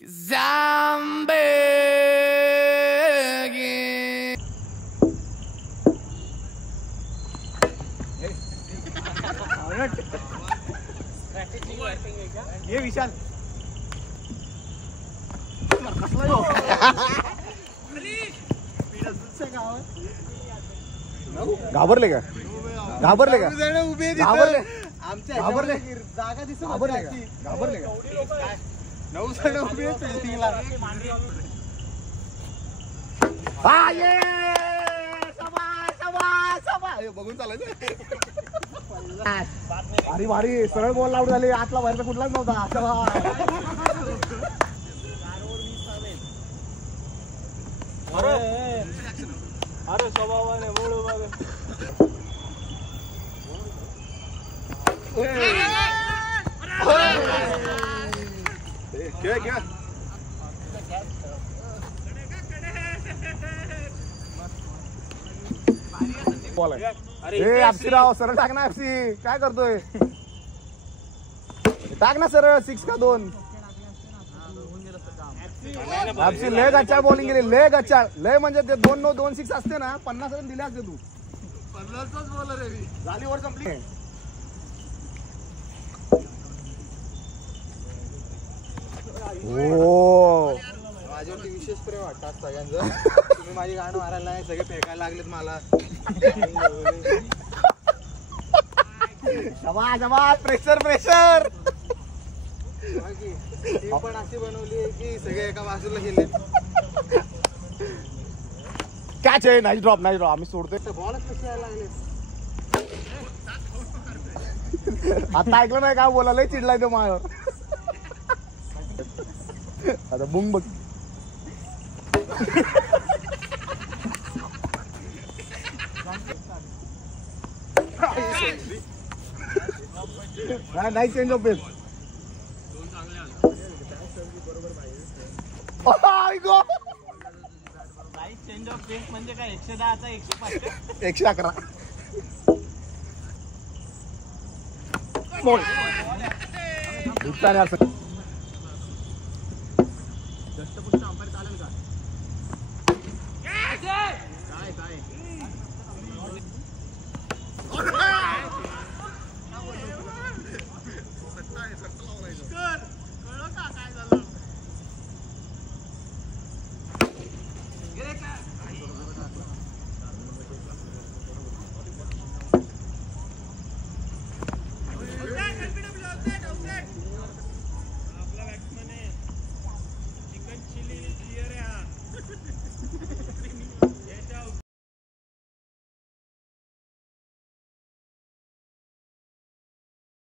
ये विशाल घाबरले का घाबरले का घाबरले घाबरले जागा दिसत घाबरले का घाबरले का 9 जण उभे आहेत फिल्डिंगला हा ये शाबास शाबास शाबास बघून चालायचं भारी भारी सरळ बॉल आउट झाले आतला बाहेरचा कुठलाच नव्हता अरे स्वभावाने बोलू बघ क्या क्या एफसी राव सरळ टाक ना एफसी काय करतोय टाक ना सरळ 6 का 2 एफसी लय गच्चा बॉलिंग केली लय गच्चा लय म्हणजे ते 2-9 2-6 असते ना 50 रन दिले असते तू 50च बॉलर आहे झाली ओव्हर कंप्लीट ओ माझ्यावरती विशेष प्रेम वाटतात सगळ्यांचं तुम्ही माझी गाणं मारायला नाही सगळे फेकायला लागलेत मला शाबास शाबास प्रेशर प्रेशर टीम पण अशी बनवली आहे की सगळे एका बाजूला गेले कॅच आहे नाईस ड्रॉप आम्ही सोडतोय बॉलच कसे यायला लागले आता ऐकलं नाही काय बोलायला चिडलाय तो माझ्यावर आता बुंग बघ नाही change of pace change of pace म्हणजे काय 110 चा 105 111 बोल उठता नाही असं जास्त पुढचं अंपायर चालेल का